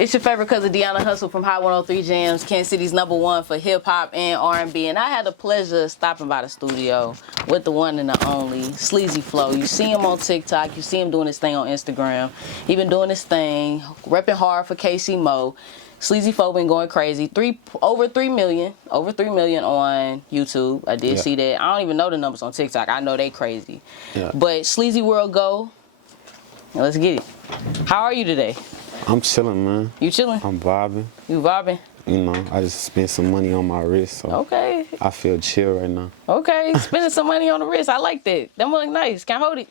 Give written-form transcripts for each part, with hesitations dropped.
It's your favorite cousin, Deona HuSTLe from Hot 103 Jamz, Kansas City's #1 for hip-hop and R&B. And I had the pleasure of stopping by the studio with the one and the only, Sleazy Flow. You see him on TikTok. You see him doing his thing on Instagram. He been doing his thing, repping hard for KCMO. Sleazy Flow been going crazy. Over 3 million on YouTube. I did see that. I don't even know the numbers on TikTok. I know they crazy. Yeah. But SleazyWorld Go, let's get it. How are you today? I'm chilling, man. You chilling? I'm vibing. You vibing? You know, I just spent some money on my wrist, so okay. I feel chill right now. Okay, spending some money on the wrist. I like that. That look nice. Can I hold it?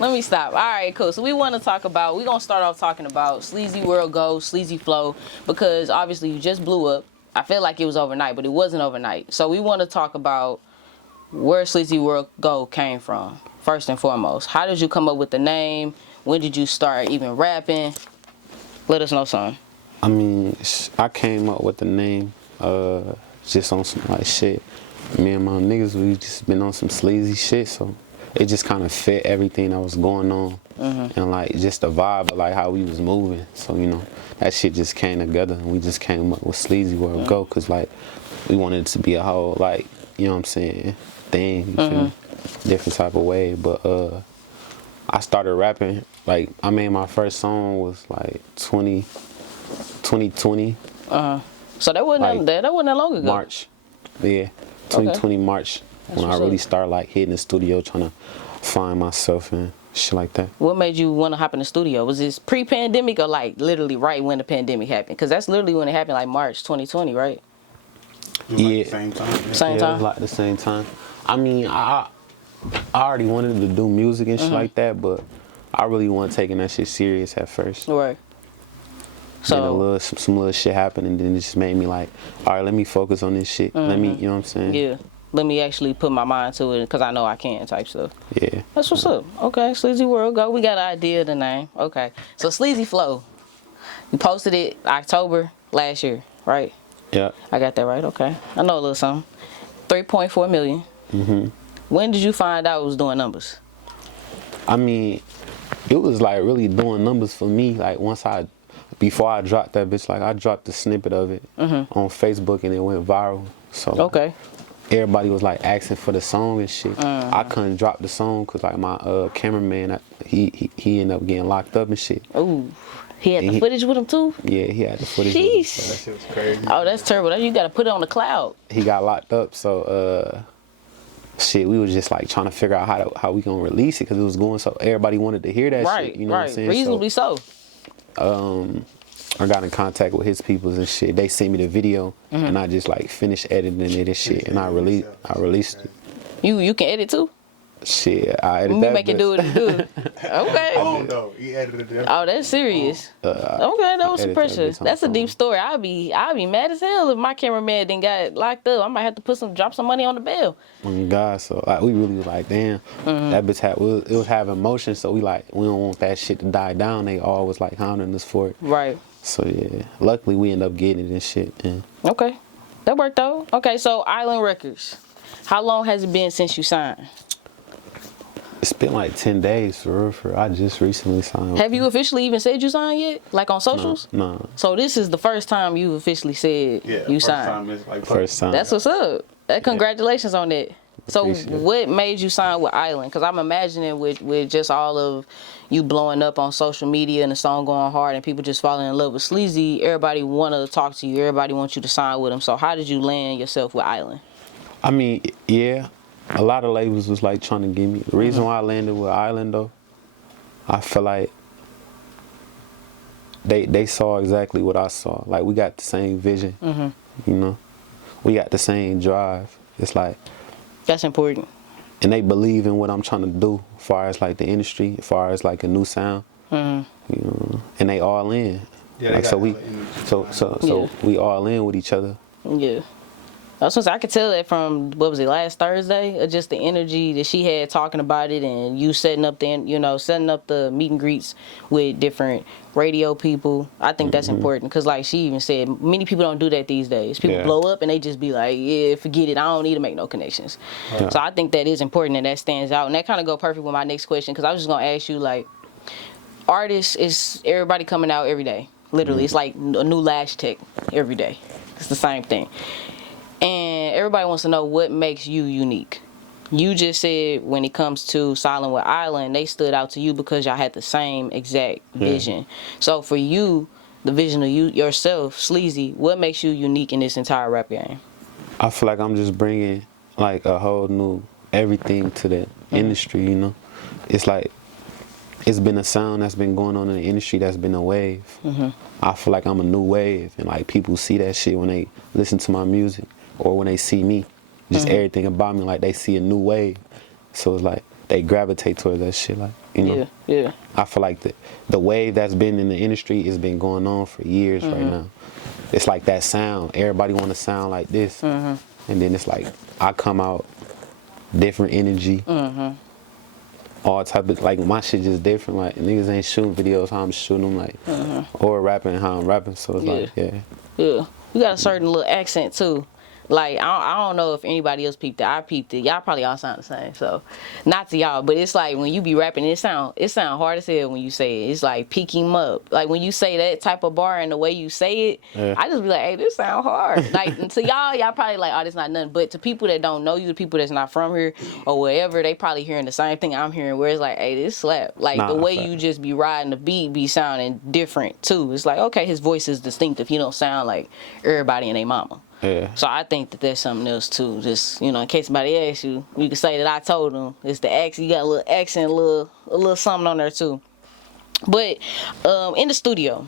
Let me stop. All right, cool. So we want to talk about, we're going to start off talking about SleazyWorld Go, Sleazy Flow, because obviously you just blew up. I feel like it was overnight, but it wasn't overnight. So we want to talk about where SleazyWorld Go came from, first and foremost. How did you come up with the name? When did you start even rapping? Let us know something. I mean, I came up with the name just on some like shit. Me and my niggas, we just been on some sleazy shit, so it just kind of fit everything that was going on. And like just the vibe of like how we was moving. So, you know, that shit just came together and we just came up with SleazyWorld Go, because like we wanted it to be a whole, like, you know what I'm saying, thing, you feel me? Different type of way. But I started rapping, like, I made my first song was like 2020. So that wasn't like, that wasn't that long ago. March, yeah, 2020 March. That's when I really started like hitting the studio, trying to find myself and shit like that. What made you want to hop in the studio? Was this pre-pandemic or like literally right when the pandemic happened? Because that's literally when it happened, like March 2020, right? Yeah, same time. Same It time. was like the same time. I mean, I already wanted to do music and shit like that, but I really wasn't taking that shit serious at first. Right. So then some little shit happened, and then it just made me like, all right, let me focus on this shit. Let me, you know what I'm saying? Yeah. Let me actually put my mind to it, because I know I can type stuff. Yeah. That's what's up. Okay, SleazyWorld Go. We got an idea of the name. Okay. So Sleazy Flow. You posted it October last year, right? Yeah. I got that right. Okay. I know a little something. 3.4 million. When did you find out it was doing numbers? I mean, it was like really doing numbers for me. Like before I dropped that bitch, like I dropped a snippet of it on Facebook and it went viral. So okay. Everybody was like asking for the song and shit. I couldn't drop the song because like my cameraman, he ended up getting locked up and shit. Ooh. He had the footage with him too? Yeah, he had the footage with him. So that shit was crazy. Oh, that's terrible. You got to put it on the cloud. He got locked up, so shit, we was just like trying to figure out how we gonna release it, because it was going so everybody wanted to hear that shit. You know what I'm saying? Reasonably so. I got in contact with his peoples and shit. They sent me the video and I just like finished editing it and shit, and I released it. You can edit too? Shit, I edited that. Make it do what it do. Okay. Oh no, he edited it. Oh, that's serious. Okay, that was some pressure. That's a deep story. I'll be mad as hell if my cameraman didn't got locked up. I might have to drop some money on the bill. Oh God, so like we really was like, damn, that bitch it was having motion, so we don't want that shit to die down. They all was like hounding us for it. Right. So yeah, luckily we ended up getting it and shit. Yeah. Okay, that worked though. Okay, so Island Records. How long has it been since you signed? It's been like 10 days for real. I just recently signed. Have you officially even said you signed yet? Like on socials? No. So this is the first time you officially said you signed? Time is like first time. That's what's up. Congratulations on that. So what made you sign with Island? Because I'm imagining with just all of you blowing up on social media and the song going hard and people just falling in love with Sleazy, everybody want to talk to you. Everybody wants you to sign with them. So how did you land yourself with Island? I mean, yeah. A lot of labels was like trying to get me. The reason why I landed with Island though, I feel like they saw exactly what I saw. Like we got the same vision, you know. We got the same drive. It's like that's important. And they believe in what I'm trying to do, as far as like the industry, as far as like a new sound, you know. And they all in. Yeah, like so we all in with each other. Yeah. I could tell that from, what was it, last Thursday? Just the energy that she had talking about it, and you setting up the meet and greets with different radio people. I think that's important, because like she even said, many people don't do that these days. People blow up and they just be like, yeah, forget it. I don't need to make no connections. So I think that is important and that stands out. And that kind of go perfect with my next question, because I was just going to ask you, like, artists is everybody coming out every day. Literally, it's like a new Lash Tech every day. It's the same thing. And everybody wants to know what makes you unique. You just said when it comes to Silentwood Island, they stood out to you because y'all had the same exact vision. So for you, the vision of you yourself, Sleazy, what makes you unique in this entire rap game? I feel like I'm just bringing like a whole new everything to the industry, you know? It's like, it's been a sound that's been going on in the industry that's been a wave. I feel like I'm a new wave, and like people see that shit when they listen to my music or when they see me. Just everything about me, like they see a new wave. So it's like they gravitate towards that shit, like, you know? Yeah. I feel like the wave that's been in the industry has been going on for years right now. It's like that sound. Everybody want to sound like this. And then it's like, I come out, different energy. All type of, like, my shit just different. Like, niggas ain't shooting videos how I'm shooting them, like, or rapping how I'm rapping. So it's like, yeah. You got a certain little accent too. Like, I don't know if anybody else peeped it. I peeped it. Y'all probably all sound the same. So, not to y'all, but it's like when you be rapping, it sound hard as hell when you say it. It's like pick him up. Like when you say that type of bar and the way you say it, I just be like, hey, this sound hard. Like to y'all probably like, oh, this not nothing. But to people that don't know you, the people that's not from here or wherever, they probably hearing the same thing I'm hearing. Where it's like, hey, this slap. Like the way you just be riding the beat be sounding different too. It's like, okay, his voice is distinctive. He don't sound like everybody and their mama. So I think that there's something else too. Just, you know, in case somebody asks you, you can say that I told them. It's the accent. You got a little accent, a little something on there too. But in the studio,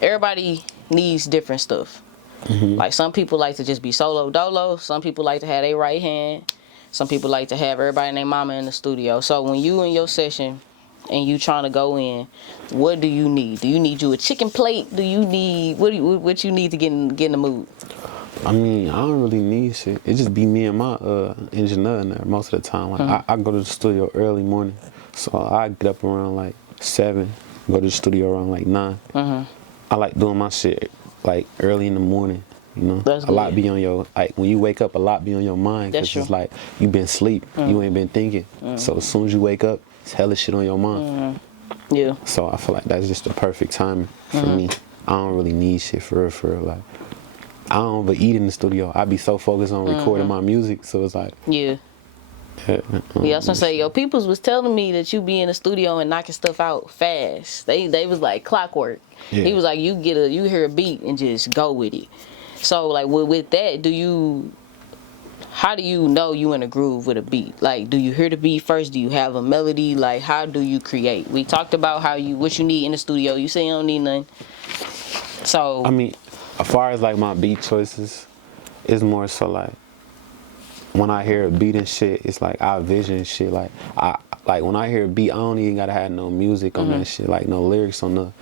everybody needs different stuff. Like some people like to just be solo dolo. Some people like to have their right hand. Some people like to have everybody and their mama in the studio. So when you in your session and you trying to go in, what do you need? Do you need you a chicken plate? Do you need what you need to get in the mood? I mean, I don't really need shit. It just be me and my engineer in there most of the time. Like I go to the studio early morning, so I get up around like 7, go to the studio around like 9. I like doing my shit like early in the morning. You know, That's a lot good. be on your, like when you wake up, a lot be on your mind because it's like you been asleep, you ain't been thinking. So as soon as you wake up, it's hella shit on your mind. So I feel like that's just the perfect timing for me. I don't really need shit for real. Like I don't even eat in the studio. I be so focused on recording my music, so it's like I was gonna say, yo, peoples was telling me that you be in the studio and knocking stuff out fast. They was like clockwork. He was like, you hear a beat and just go with it. So like with that, how do you know you in a groove with a beat? Like, do you hear the beat first? Do you have a melody? Like, how do you create? We talked about what you need in the studio. You say you don't need nothing. So I mean, as far as like my beat choices, it's more so like when I hear a beat and shit, it's like I vision shit. Like when I hear a beat, I don't even gotta have no music on that shit, like no lyrics on the.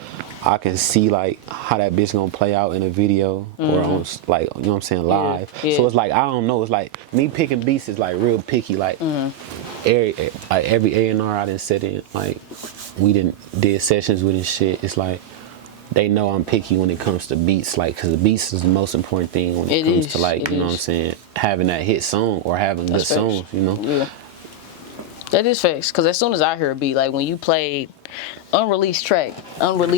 I can see like how that bitch gonna play out in a video or on like, you know what I'm saying, live. So it's like I don't know. It's like me picking beats is like real picky. Like every A&R I done set in, like we did sessions with and shit. It's like they know I'm picky when it comes to beats, like, because the beats is the most important thing when it comes to, like, you know what I'm saying, having that hit song or having good songs, you know? That is facts, because as soon as I hear a beat, like when you played unreleased track, let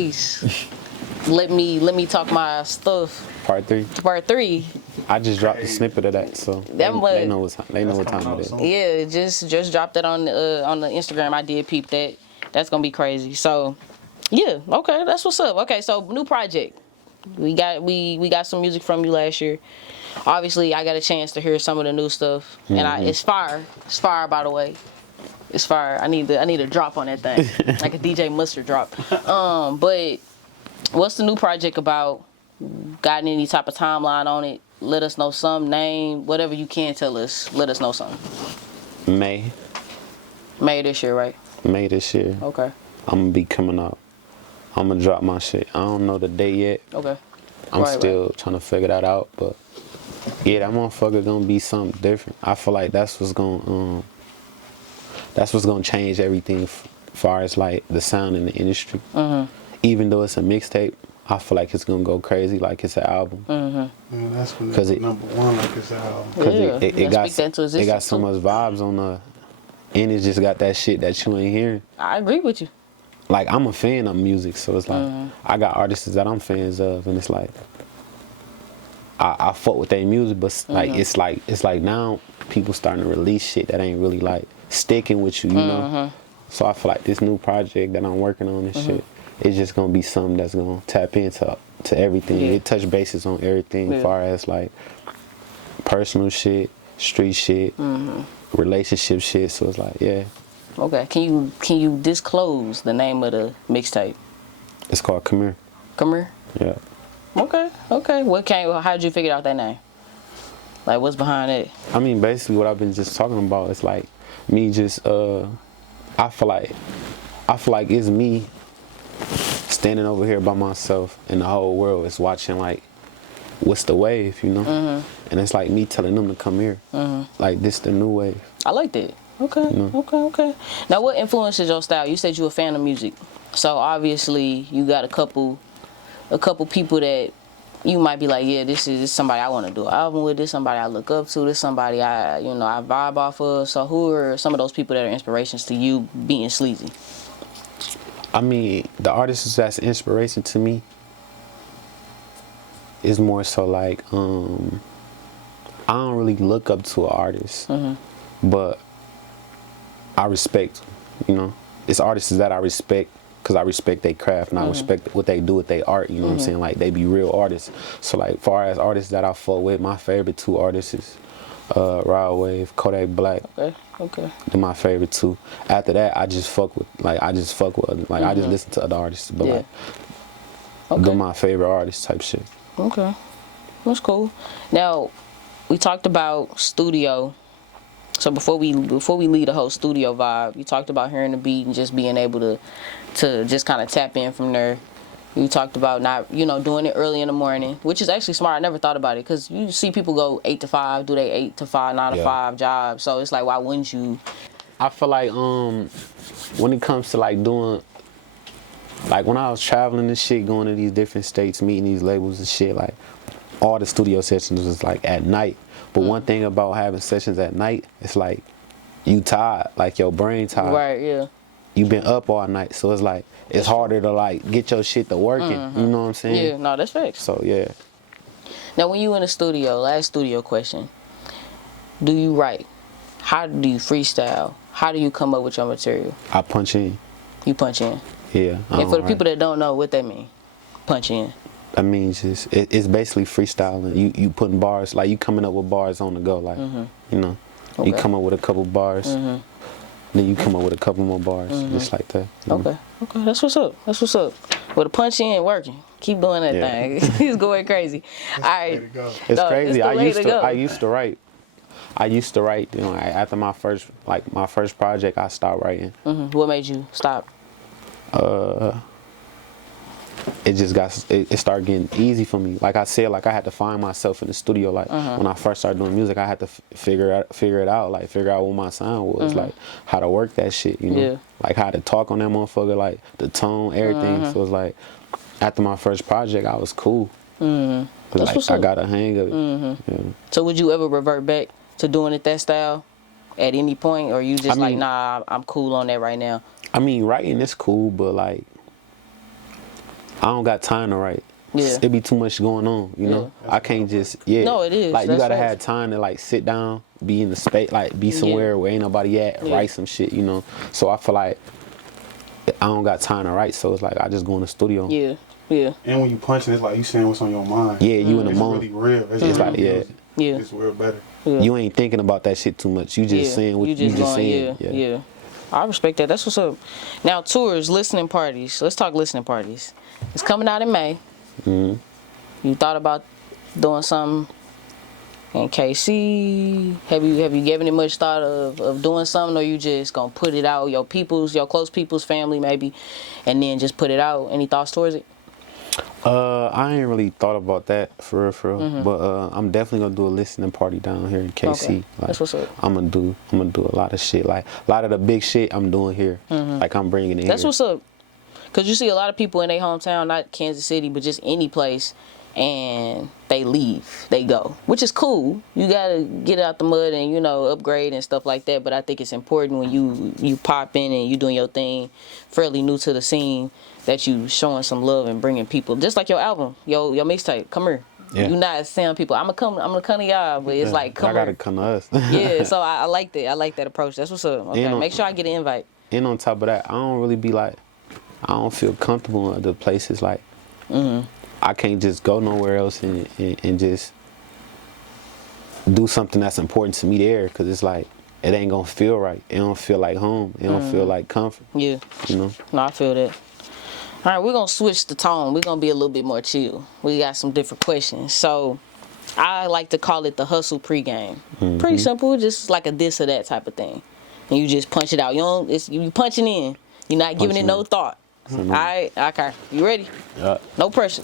me talk my stuff. Part 3. Part 3. I just dropped a snippet of that, so they know what time it is. Yeah, just dropped that on the Instagram. I did peep that. That's gonna be crazy. So. Yeah, okay, that's what's up. Okay, so new project. We got some music from you last year. Obviously, I got a chance to hear some of the new stuff, and it's fire. It's fire, by the way. It's fire. I need a drop on that thing, like a DJ Mustard drop. But what's the new project about? Got any type of timeline on it? Let us know some name, whatever you can tell us. Let us know something. May this year, right? May this year. Okay. I'm gonna be coming out. I'm gonna drop my shit. I don't know the date yet. Okay. I'm still trying to figure that out, but yeah, that motherfucker gonna be something different. I feel like that's what's gonna change everything as far as like the sound in the industry. Even though it's a mixtape, I feel like it's gonna go crazy like it's an album. That's when it's number 1 like it's an album. Cause it got so much vibes on the, and it just got that shit that you ain't hearing. I agree with you. like I'm a fan of music, so it's like I got artists that I'm fans of, and it's like I fuck with their music, but like it's like now people starting to release shit that ain't really like sticking with you, you know. So I feel like this new project that I'm working on and shit, it's just gonna be something that's gonna tap into everything. It touch bases on everything, as far as like personal shit, street shit, relationship shit. So it's like, yeah. Okay. Can you disclose the name of the mixtape? It's called Come Here. Come Here? Yeah. Okay. How'd you figure out that name? Like, what's behind it? I mean, basically what I've been just talking about is like me just I feel like it's me standing over here by myself, and the whole world is watching like what's the wave, you know? And it's like me telling them to come here. Like, this the new wave. I like that. Okay. You know? Okay. Now, what influences your style? You said you're a fan of music, so obviously you got a couple people that you might be like, yeah, this is somebody I want to do an album with. This somebody I look up to. This somebody I vibe off of. So who are some of those people that are inspirations to you being sleazy? I mean, the artists that's inspiration to me is more so like I don't really look up to an artist, but I respect, you know. It's artists that I respect because I respect their craft and I respect what they do with their art, you know what I'm saying? Like, they be real artists. So like, far as artists that I fuck with, my favorite two artists is Rod Wave, Kodak Black. Okay. They're my favorite two. After that, I just fuck with I just listen to other artists, but like they're my favorite artists type shit. Okay, that's cool. Now, we talked about studio. So before we leave the whole studio vibe, you talked about hearing the beat and just being able to just kind of tap in from there. You talked about not, doing it early in the morning, which is actually smart. I never thought about it, because you see people go 8 to 5, do they 8 to 5, 9 to 5 job. So it's like, why wouldn't you? I feel like when it comes to like doing, like when I was traveling and shit, going to these different states, meeting these labels and shit, like all the studio sessions was like at night. But one thing about having sessions at night, it's like you tired, like your brain tired. Right, yeah. You been up all night, so it's like it's harder to like get your shit to working. You know what I'm saying? Yeah, no, that's facts. So yeah. Now, when you in the studio, last studio question, do you write? How do you freestyle? How do you come up with your material? I punch in. You punch in. Yeah. And for the people that don't know what that mean, punch in. That means just it's basically freestyling. You putting bars, like you coming up with bars on the go, like you know, you come up with a couple bars, then you come up with a couple more bars, just like that. Okay, that's what's up. With a punch in working, keep doing that thing. He's going crazy. All right, it's crazy. I used to write. You know, after my first project, I stopped writing. What made you stop? It just it started getting easy for me. Like I said, like I had to find myself in the studio. Like when I first started doing music, I had to figure it out, like figure out what my sound was, like how to work that shit, you know, like how to talk on that motherfucker, like the tone, everything. So it's like after my first project, I was cool. Like I got a hang of it. Yeah. So would you ever revert back to doing it that style at any point, or you just like, nah, I'm cool on that right now? I mean, writing is cool, but like I don't got time to write. Yeah. It be too much going on, you know? I can't just, No, it is. Like, you gotta have time to, like, sit down, be in the space, like, be somewhere where ain't nobody at, write some shit, you know? So I feel like I don't got time to write, so it's like I just go in the studio. Yeah. And when you punching, it's like you saying what's on your mind. Yeah, you in the moment. It's really real. It's like, It's real better. You ain't thinking about that shit too much. You just saying what you just saying. Yeah. I respect that. That's what's up. Now, tours, listening parties. Let's talk listening parties. It's coming out in May. You thought about doing something in KC? Have you given it much thought of doing something, or you just gonna put it out, your close people's family maybe, and then just put it out? Any thoughts towards it? I ain't really thought about that for real, but I'm definitely gonna do a listening party down here in KC. Okay. Like, That's what's up. I'm gonna do a lot of shit. Like a lot of the big shit I'm doing here. Like I'm bringing it. That's what's up. Cause you see a lot of people in their hometown, not Kansas City, but just any place, and they leave, they go, which is cool. You gotta get out the mud and, you know, upgrade and stuff like that. But I think it's important when you pop in and you doing your thing, fairly new to the scene, that you showing some love and bringing people, just like your album, your mixtape. Come here. Yeah. You not saying people, I'm gonna come to y'all, but it's like, come I gotta here. come to us. Yeah, so I like that. I like that approach. That's what's up. Okay, make sure I get an invite. And on top of that, I don't really be like, I don't feel comfortable in other places. Like, I can't just go nowhere else and just do something that's important to me there, because it's like, it ain't gonna feel right. It don't feel like home. It don't feel like comfort. Yeah. You know? No, I feel that. All right, we're going to switch the tone. We're going to be a little bit more chill. We got some different questions. So, I like to call it the hustle pregame. Pretty simple, just like a this or that type of thing. And you just punch it out. You punching in. You're not giving it no thought. All right, okay. You ready? Yeah. No pressure.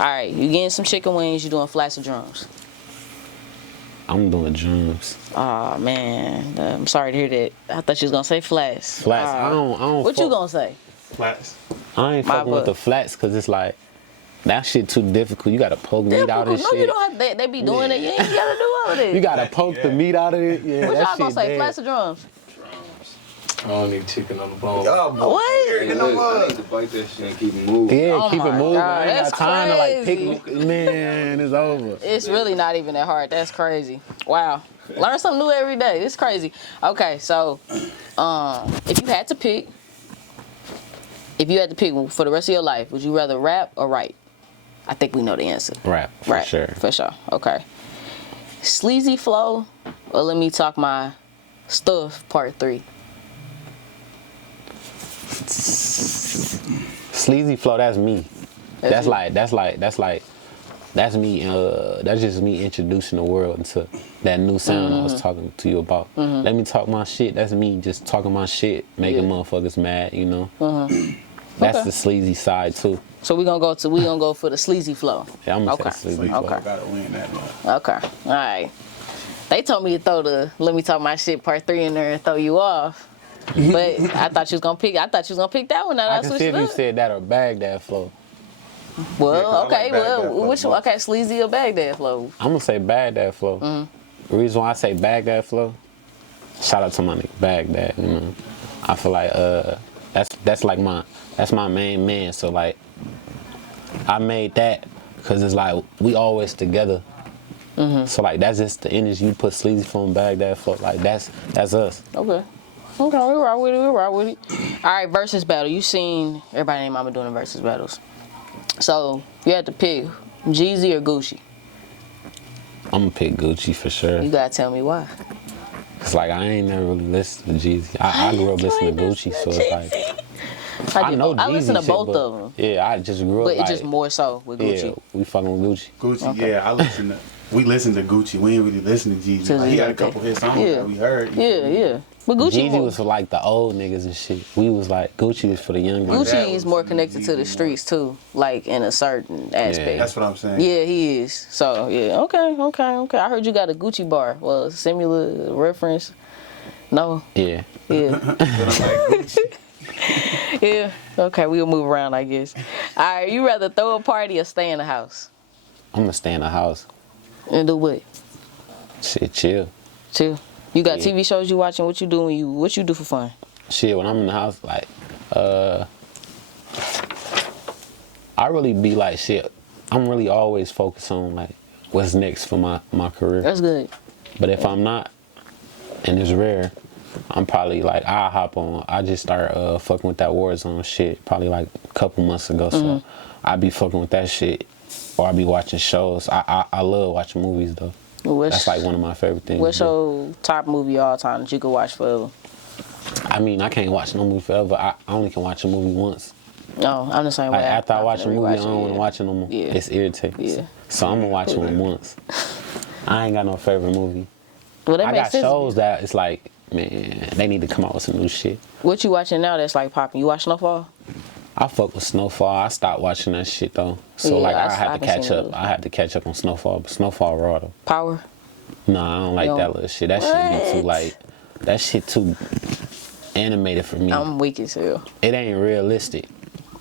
All right, you getting some chicken wings, you doing flats or drums? I'm doing drums. Oh man, I'm sorry to hear that. I thought you was gonna say flats. Flats. I don't. What you gonna say? Flats. I ain't fucking with the flats, because it's like, that shit too difficult. You gotta poke meat out of this No, shit. you don't have. They be doing it. You ain't gotta do all of this. You gotta poke the meat out of it. Yeah, What that y'all gonna shit say? dead. Flats or drums? I don't need chicken on the bone. What? Hey, look, I need to bite that shit and keep it moving. Yeah, Oh keep it my moving. God, I ain't that's got time to like crazy. pick. Man, it's over. It's really not even that hard. That's crazy. Wow. Learn something new every day. It's crazy. Okay, so if you had to pick for the rest of your life, would you rather rap or write? I think we know the answer. Rap, for sure. For sure. Okay. Sleazy Flow or Let Me Talk My Stuff Part 3? Sleazy Flow, that's me. That's you. That's me. That's just me introducing the world into that new sound I was talking to you about. Let me talk my shit. That's me just talking my shit, making motherfuckers mad. You know. That's the sleazy side too. So we gonna go for the Sleazy Flow. Yeah, I'm gonna Okay. say sleazy flow. Okay. Gotta win that one. Okay. All right. They told me to throw the Let Me Talk My Shit Part 3 in there and throw you off. But I thought you was gonna pick that one. I can see if you said that or Baghdad Flow. Well, Yeah, 'cause I okay, like Baghdad Flow which one? more. Okay, Sleazy or Baghdad Flow? I'm gonna say Baghdad Flow. The reason why I say Baghdad Flow, shout out to my nigga Baghdad. You know, I feel like that's my main man. So like, I made that because it's like we always together. So like that's just the energy you put Sleazy Flow and Baghdad Flow. Like that's us. Okay. Okay, we rock with it. All right, versus battle. You seen everybody named Mama doing the versus battles. So you had to pick Jeezy or Gucci. I'm gonna pick Gucci for sure. You gotta tell me why. Cause like I ain't never really listened to Jeezy. I grew up listening to Gucci, so it's like I know Jeezy I listen to shit, both but of them, yeah, I just grew up. but it's like, just more so with Gucci. Yeah, we fucking with Gucci. Gucci, Okay. yeah, we listen to Gucci. We ain't really listen to Jeezy. Like, he had a couple hit songs that we heard. Yeah. But Gucci Jeezy was for like the old niggas and shit. We was like Gucci was for the young niggas. Gucci is more connected to the streets too, like in a certain aspect. That's what I'm saying. Yeah, he is. So yeah, okay. I heard you got a Gucci bar. Well, similar reference. No. Yeah. Yeah. But I'm like, Gucci. Yeah. Okay, we'll move around, I guess. All right, you rather throw a party or stay in the house? I'm gonna stay in the house. And do what? Shit, chill. Chill. You got Yeah. TV shows you watching? What you do for fun? Shit, when I'm in the house, like, I really be like, shit, I'm really always focused on like what's next for my career. That's good. But if I'm not, and it's rare, I'm probably like, I just start fucking with that Warzone shit probably like a couple months ago. So I be fucking with that shit, or I be watching shows. I love watching movies though. That's like one of my favorite things. What's your top movie of all time that you could watch forever? I mean, I can't watch no movie forever. I only can watch a movie once. No, I'm the same way. Like, after I watch a movie, I rewatch don't want to watch it no more. Yeah. It's irritating. Yeah. So I'm gonna watch one once. I ain't got no favorite movie. Well, that I makes got sense. shows that it's like, man, they need to come out with some new shit. What you watching now that's like popping? You watch Snowfall? I fuck with Snowfall. I stopped watching that shit though. So Yeah, like I I had to haven't catch seen up. those. I had to catch up on Snowfall. But Snowfall raw though. Power? Nah, I don't like You that don't- little shit. That shit be too What? like, that shit too animated for me. I'm weak as hell. It ain't realistic.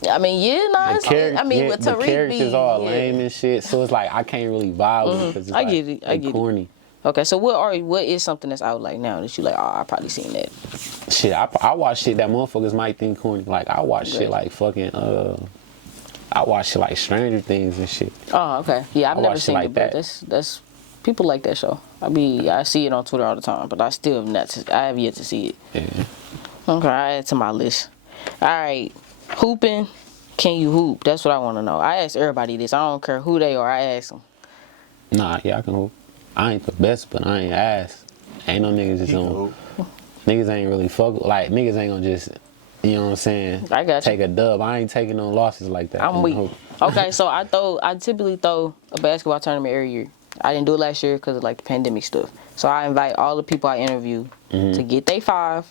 I mean, yeah, no, I mean, with the Tariq characters all lame and shit, so it's like I can't really vibe with it because it's I like, get it. I get corny. it. Okay, so what is something that's out like now that you like? Oh, I probably seen that. Shit, I watch shit that motherfuckers might think corny. Like I watch shit like fucking I watch shit like Stranger Things and shit. Oh, okay. Yeah, I've never seen like it, but that's people like that show. I see it on Twitter all the time, but I still I have yet to see it. Yeah. Okay, I add it to my list. All right, hooping. Can you hoop? That's what I want to know. I ask everybody this. I don't care who they are. I ask them. Nah, yeah, I can hoop. I ain't the best, but I ain't ass. Ain't no niggas just gonna. Niggas ain't really fuck. Like niggas ain't gonna just. You know what I'm saying? I got you. Take a dub. I ain't taking no losses like that. I'm weak. Okay, so I typically throw a basketball tournament every year. I didn't do it last year because of like the pandemic stuff. So I invite all the people I interview to get their 5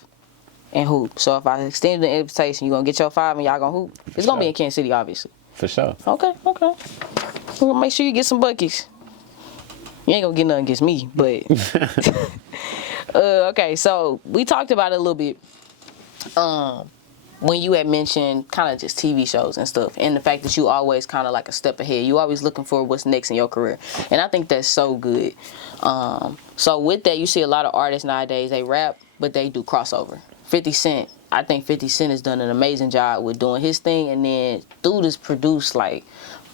and hoop. So if I extend the invitation, you gonna get your 5 and y'all gonna hoop. It's gonna be in Kansas City, obviously. For sure. Okay. We're gonna make sure you get some buckets. You ain't gonna get nothing against me, but okay. So we talked about it a little bit. When you had mentioned kind of just TV shows and stuff, and the fact that you always kind of like a step ahead. You always looking for what's next in your career, and I think that's so good. So with that, you see a lot of artists nowadays. They rap, but they do crossover. 50 Cent. I think 50 Cent has done an amazing job with doing his thing, and then dude has produced like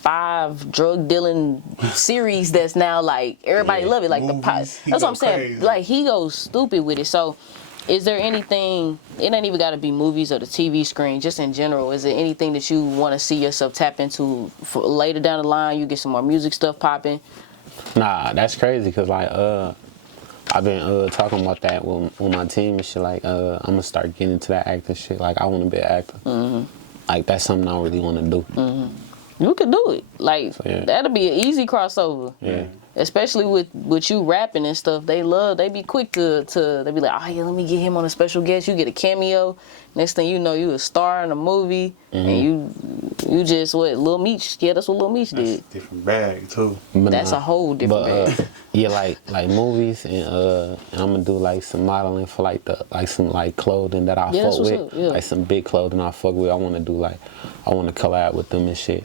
5 drug dealing series that's now like everybody love it. Like movies, that's what I'm saying. Crazy. Like he goes stupid with it. So is there anything, it ain't even got to be movies or the TV screen, just in general, is there anything that you want to see yourself tap into for later down the line, you get some more music stuff popping? Nah, that's crazy because like I've been talking about that with my team and shit. Like I'm gonna start getting into that acting shit. Like I want to be an actor. Like that's something I really want to do. You could do it. Like so, that'll be an easy crossover. Yeah. Especially with you rapping and stuff, they be quick to they be like, oh yeah, let me get him on a special guest. You get a cameo. Next thing you know, you a star in a movie, and you just what Lil Meech. Yeah, that's what Lil Meech did. That's a different bag too. But that's a whole different bag. Yeah, like movies and I'm gonna do like some modeling for like some like clothing that I fuck with, like some big clothing I fuck with. I want to collab with them and shit.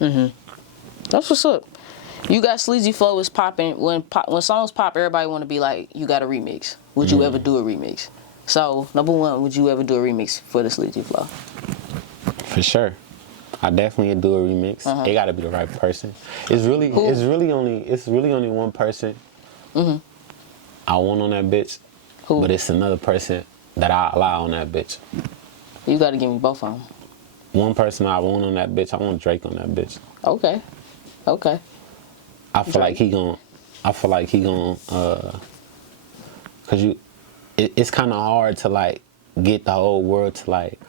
That's what's up. You got Sleazy Flow is popping. When songs pop, everybody want to be like, you got a remix. Would you ever do a remix? So, number one, would you ever do a remix for the Sleazy Flow? For sure. I definitely would do a remix. It got to be the right person. It's really only one person I want on that bitch. Who? But it's another person that I allow on that bitch. You got to give me both of them. One person I want on that bitch, I want Drake on that bitch. Okay. I feel like he gon' cause it's kind of hard to like get the whole world to like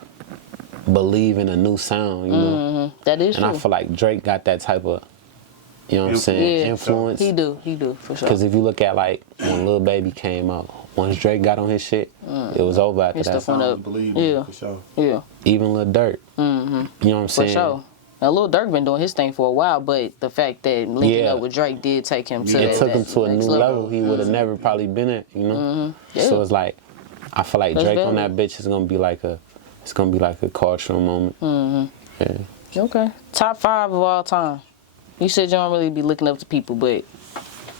believe in a new sound, you know. That is true. And I feel like Drake got that type of, you know what I'm saying, influence. He do for sure. Cause if you look at like when Lil Baby came out, once Drake got on his shit, it was over after that. For sure. Yeah. Even Lil Durk. You know what I'm saying? For sure. Now, Lil Durk been doing his thing for a while, but the fact that linking up with Drake did take him to it took him to a new level he would have never probably been at, you know. So it's like I feel like Drake on that bitch is gonna be like a cultural moment. Yeah. Okay. Top 5 of all time. You said you don't really be looking up to people, but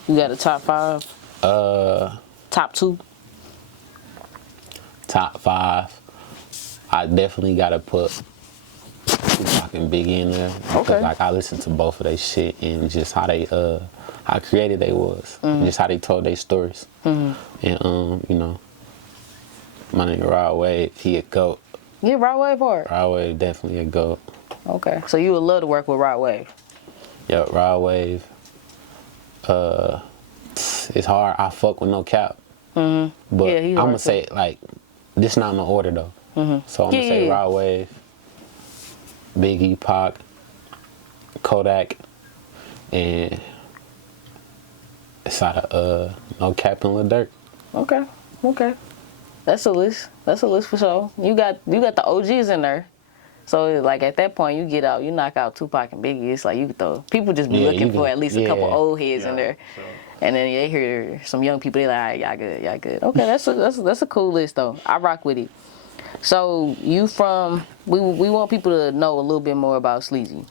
you got a top 5? Top 2? Top 5. I definitely gotta put Tupac and Biggie in there. Because like I listened to both of their shit and just how they how creative they was. And just how they told their stories. And you know, my nigga Rod Wave, he a GOAT. Yeah, Rod Wave hard. Rod Wave definitely a GOAT. Okay. So you would love to work with Rod Wave. Yeah, Rod Wave. It's hard. I fuck with no cap. But I'm gonna say like this not no order though. So I'm gonna say Rod Wave, Biggie, Pac, Kodak, and it's out of No Cap and Lil Durk. Okay. That's a list. That's a list for sure. You got the OGs in there. So like at that point you knock out Tupac and Biggie. It's like you could throw people just be looking for at least a couple old heads in there. Sure. And then they hear some young people, they like, all right, y'all good. Okay, that's a cool list though. I rock with it. So you from, we want people to know a little bit more about Sleazy.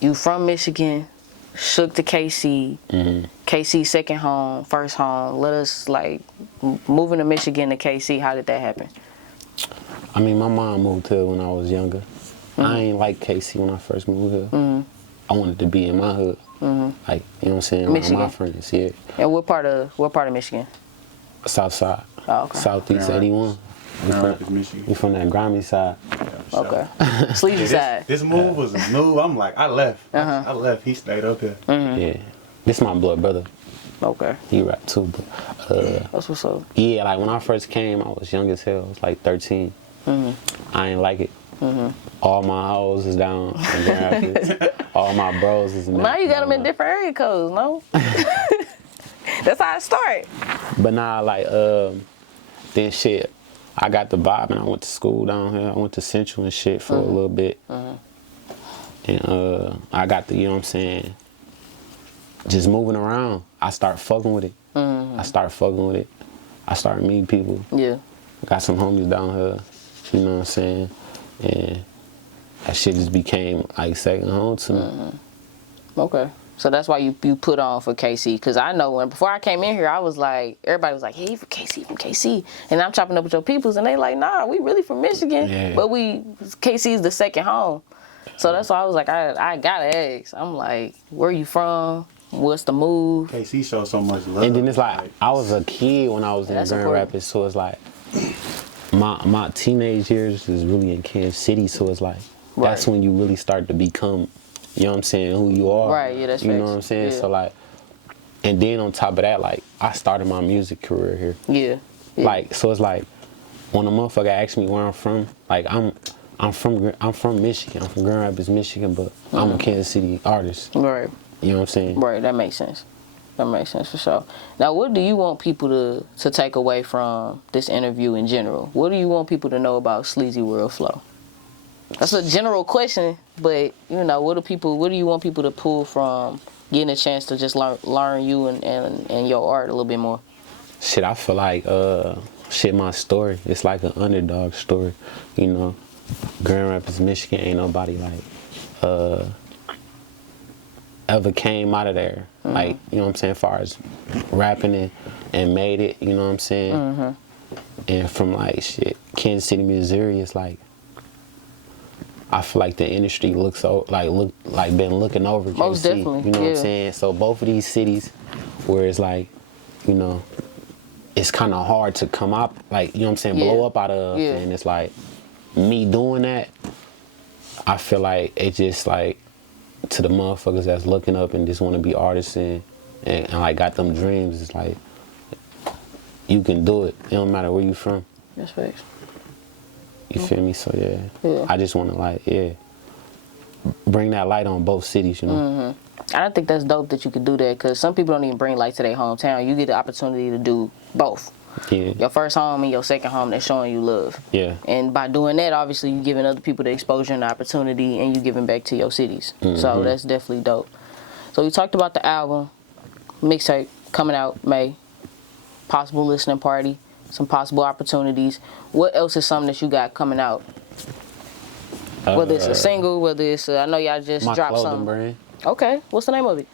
You from Michigan, shook to KC, KC second home, first home. Let us like, moving to Michigan to KC, how did that happen? I mean, my mom moved here when I was younger. I ain't like KC when I first moved here. I wanted to be in my hood. Like, you know what I'm saying? Michigan. My friends, yeah. And what part of Michigan? South side. Oh, okay. Southeast 81. We from that grimy side. Okay. Sleazy side. This move was a move. I'm like, I left. I left. He stayed up here. Yeah. This my blood brother. Okay. He rap too, but That's what's up. yeah, like when I first came, I was young as hell. I was like 13. I ain't like it. All my hoes is down in Grand Rapids. All my bros is in Now you got them in different area codes, no? That's how it start. But nah, like, then shit, I got the vibe and I went to school down here. I went to Central and shit for a little bit. And I got the, you know what I'm saying, just moving around. I start fucking with it. I start fucking with it. I start meeting people. Yeah. Got some homies down here, you know what I'm saying? And that shit just became like second home to me. Okay. So that's why you put on for KC. Because I know before I came in here, I was like, everybody was like, hey, he from KC. And I'm chopping up with your peoples. And they like, nah, we really from Michigan. Yeah. But KC is the second home. So that's why I was like, I gotta ask. I'm like, where you from? What's the move? KC shows so much love. And then it's like, I was a kid when I was in Grand Rapids. So it's like, my teenage years is really in Kansas City. So it's like, that's when you really start to become, you know what I'm saying, who you are. Right, yeah, that's You know what I'm saying? Yeah. So like, and then on top of that, like, I started my music career here. Yeah. Like, so it's like, when a motherfucker asks me where I'm from, like, I'm from Michigan. I'm from Grand Rapids, Michigan, but I'm a Kansas City artist. Right. You know what I'm saying? Right, that makes sense. That makes sense for sure. Now, what do you want people to take away from this interview in general? What do you want people to know about SleazyWorld Flow? That's a general question, but you know, what do you want people to pull from getting a chance to just learn you and your art a little bit more? Shit, I feel like my story. It's like an underdog story, you know. Grand Rapids, Michigan, ain't nobody like ever came out of there. Like, you know what I'm saying, as far as rapping and made it, you know what I'm saying? And from like shit, Kansas City, Missouri, it's like, I feel like the industry been looking over KC. Most definitely, you know what I'm saying? So both of these cities where it's like, you know, it's kind of hard to come up, like, you know what I'm saying, blow up out of, and it's like, me doing that, I feel like it just like, to the motherfuckers that's looking up and just want to be artists and like got them dreams, it's like, you can do it. It don't matter where you from. That's facts. You feel me? So yeah. I just want to like, bring that light on both cities, you know? I think that's dope that you could do that, because some people don't even bring light to their hometown. You get the opportunity to do both. Yeah. Your first home and your second home, they're showing you love. Yeah. And by doing that, obviously, you're giving other people the exposure and the opportunity, and you're giving back to your cities. So that's definitely dope. So we talked about the album, mixtape, coming out May, possible listening party, some possible opportunities. What else is something that you got coming out? Whether it's a single, whether it's I know y'all just dropped something. My clothing brand. Okay. What's the name of it?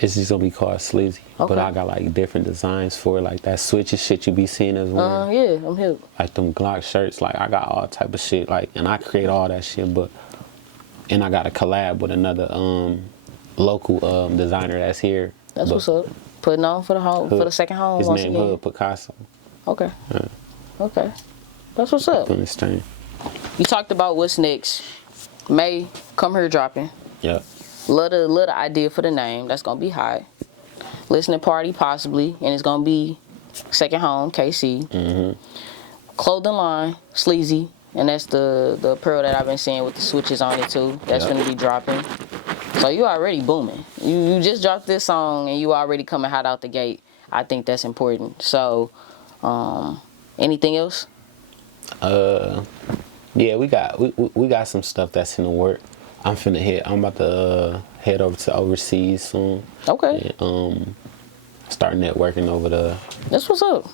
It's just gonna be called Sleazy. Okay. But I got like different designs for it, like that switches shit you be seeing as well. Yeah, I'm hip. Like them Glock shirts, like I got all type of shit, like, and I create all that shit, and I got a collab with another local designer that's here. That's what's up. Putting on for the home, for the second home. His name Hood Picasso. Okay. Okay. That's what's up. Doing this thing. You talked about what's next. May, Come Here dropping. Yep. Love the idea for the name. That's gonna be hot. Listening party possibly, and it's gonna be second home, KC. Clothing line, Sleazy, and that's the apparel that I've been seeing with the switches on it too. That's gonna be dropping. So you already booming. You just dropped this song and you already coming hot out the gate. I think that's important. So, anything else? Yeah, we got some stuff that's in the work. I'm about to head over to overseas soon. Okay. And, start networking over there. That's what's up.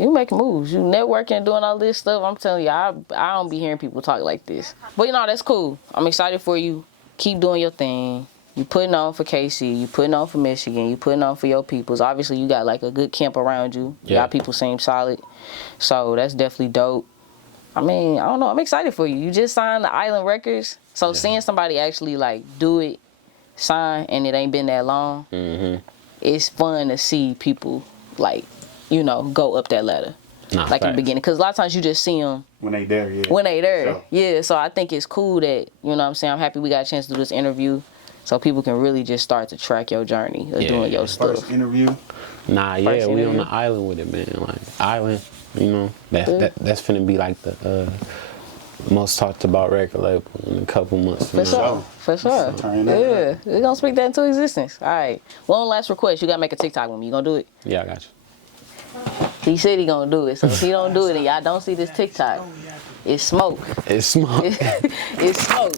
You making moves. You networking, doing all this stuff. I'm telling you, I don't be hearing people talk like this. But you know, that's cool. I'm excited for you. Keep doing your thing. You putting on for KC. You putting on for Michigan. You putting on for your peoples. Obviously, you got like a good camp around you. Yeah. Y'all people seem solid. So that's definitely dope. I mean, I don't know. I'm excited for you. You just signed the Island Records. So seeing somebody actually like do it, sign, and it ain't been that long, it's fun to see people like, you know, go up that ladder. Nah, like in the beginning. Because a lot of times you just see them when they there, yeah. when they there. So. Yeah, so I think it's cool that, you know what I'm saying, I'm happy we got a chance to do this interview so people can really just start to track your journey of doing your stuff. First interview? Nah, First we interview. on the island with it, man. Like, island, you know, that's finna be like the most talked about record label in a couple months. For sure. For sure. Turn that Yeah, we're going to speak that into existence. All right. One last request. You got to make a TikTok with me. You going to do it? Yeah, I got you. He said he going to do it. So if he don't do it and y'all don't see this TikTok, it's smoke. It's small. It's smoke.